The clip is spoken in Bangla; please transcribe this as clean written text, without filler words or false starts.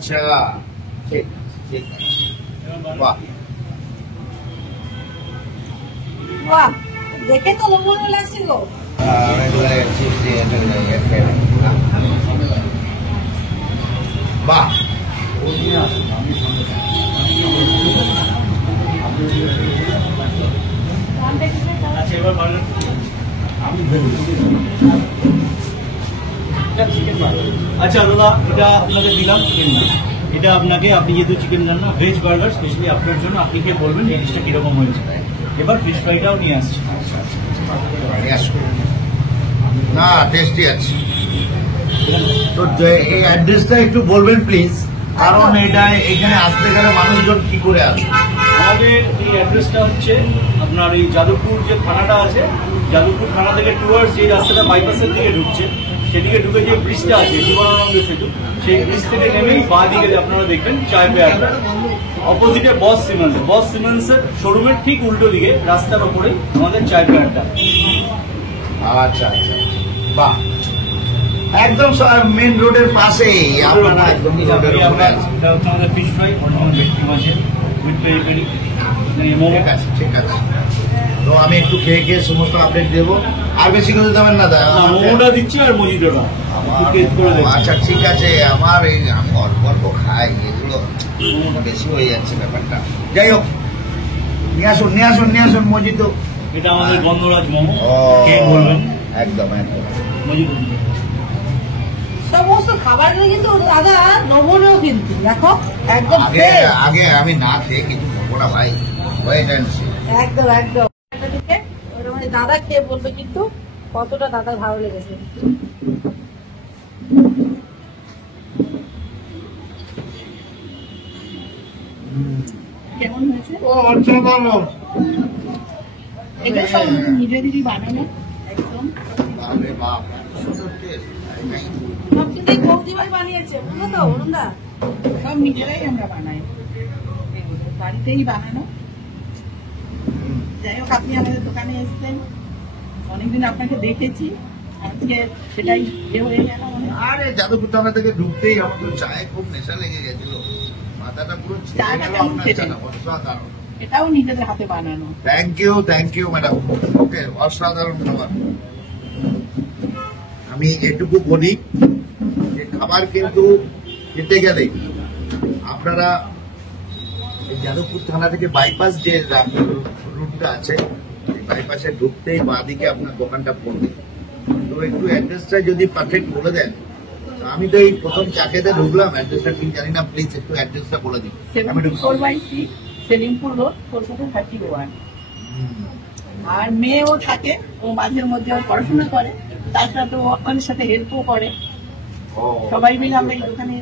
আচ্ছা, ঠিক ঠিক। বাহ বাহ, দেখে তো লোভনীয় লাগছে গো। বাহ, আচ্ছা দাদা, এটা আপনাকে দিলাম চিকেন না, এটা আপনাকে, আপনি যেহেতু চিকেন জান না, ভেজ বার্গার স্পেশালি আপনার জন্য, আপনি কে বলবেন জিনিসটা কিরকম হয়েছে। এবার ফিশ ফ্রাইটাও নিয়ে আসছি। না টেস্টি আছে। তো এই অ্যাড্রেসটা একটু বলবেন প্লিজ, কারণ এটা এখানে আসতে গেলে মানুষজন কি করে আসবে। আমাদের এই অ্যাড্রেসটা হচ্ছে আপনার এই যাদবপুর যে থানাটা আছে, যাদবপুর থানা থেকে টুয়ার্ডস যে রাস্তাটা বাইপাসের দিকে ঢুকছে, সেদিকে ঢুকে যে ব্রিজটা আছে জীবনানন্দ সেতু, সেই ব্রিজ থেকে নেমেই বাঁ দিকে আপনারা দেখবেন চায় পে আড্ডা, অপোজিটে বস সিমেন্টসের শোরুমের ঠিক উল্টো দিকে রাস্তার ওপরেই আমাদের চায় পে আড্ডা। আচ্ছা আচ্ছা, বাহ, একদম মেন রোডের পাশেই আপনারা, একদম রোডের উপরে আছে। এটা হচ্ছে আমাদের ফিশ ফ্রাই, অরিজিনাল ভেটকি মাছের উইথ পেরি পেরি মোমো। ঠিক আছে ঠিক আছে, তো আমি একটু খেয়ে খেয়ে সমস্ত আপডেট দেবো। আর বেশি করে দেবেন না দাদা, মোমোটা দিচ্ছি আর মজিটোটা আচ্ছা ঠিক আছে। আমার এই আমি অল্প অল্প খাই, এগুলো বেশি হয়ে যাচ্ছে ব্যাপারটা। যাই হোক, নিয়ে আসুন মজিতো। এটা আমাদের গন্ধরাজ মোমো, ও কে বলবেন? একদম একদম মজিটো। সমস্ত খাবারগুলো কিন্তু দাদা লোভনীয়, কিন্তু দেখো একদম আগে fresh। আগে আমি না খেয়ে কিছু করবো না ভাই, হয়ে যাচ্ছে। একদম একদম। একটা দিকে ওটা মানে দাদা খেয়ে বলবে কিন্তু কতটা দাদা ভালো লেগেছে। কেমন হয়েছে? ও আচ্ছা বলো। এগুলো সব নিজেদেরই বানানো একদম। বাপরে বাপ, সুন্দর টেস্ট। সব কিন্তু বৌদিমাই বানিয়েছে, বুঝলো তো অরুণদা? সব নিজেরাই আমরা বানাই, এগুলো বাড়িতেই বানানো। যাই হোক, আপনি আমাদের দোকানে এসেছেন, অনেকদিন আপনাকে দেখেছি, আজকে সেটাই হয়ে গেল। আরে যাদবপুর থানা থেকে ঢুকতেই আমার তো চায়ে খুব নেশা লেগে গেছিল, মাথাটা পুরো চাটা কেমন খেতে? অসাধারণ। এটাও নিজেদের হাতে বানানো। Thank you madam. ওকে, অসাধারণ খাবার। আমি এটুকু বলি যে খাবার কিন্তু খেতে গেলে আপনারা এই যাদবপুর থানা থেকে বাইপাস যে রুটটা আছে, এই বাইপাসে ঢুকতেই বাঁদিকে আপনার দোকানটা পড়বে। তো একটু অ্যাড্রেসটা যদি পারফেক্ট বলে দেন। আমি তো এই প্রথম চা খেতে ঢুকলাম, অ্যাড্রেসটা ঠিক জানি না, প্লিজ একটু অ্যাড্রেসটা বলে দিন। 74/6 সেলিমপুর রোড, কলকাতা 31। আর মেয়েও থাকে, ও মাঝের মধ্যে পড়াশোনা করে, তার সাথে ও আমাদের সাথে হেল্পও করে। ও সবাই মিলে আমরা এই দোকানে